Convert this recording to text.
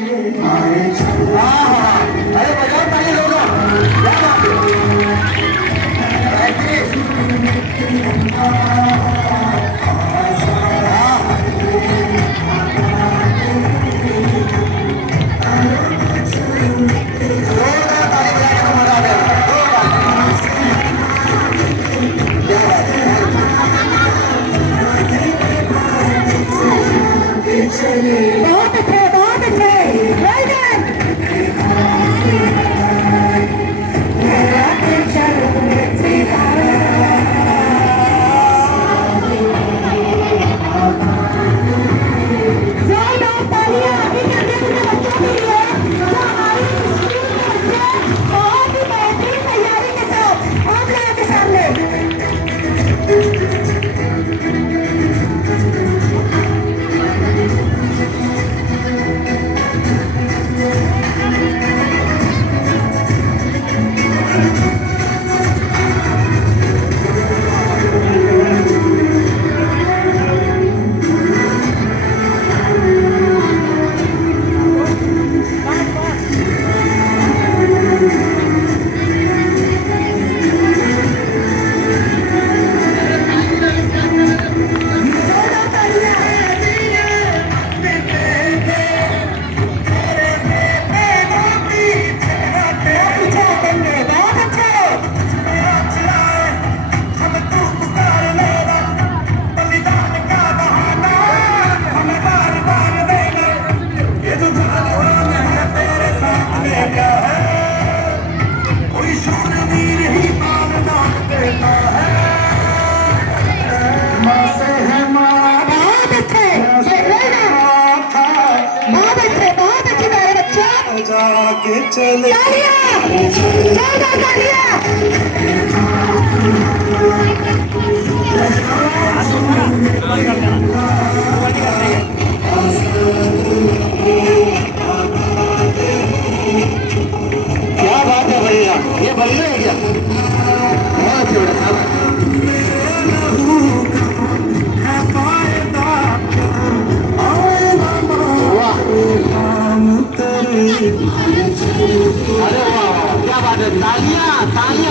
अरे बजाओ ताली दोनों क्या बात बहुत अच्छे वेल डन जोरदार तालियां अभी करने के बच्चों के लिए जो हमारी स्कूल के बच्चे बहुत ही बेहतरीन तैयारी के साथ आप लोगों के सामने जाके चले क्या बात है भैया ये बल्ले है क्या बहुत अच्छी अरे वाह क्या बात है तालियां तालियां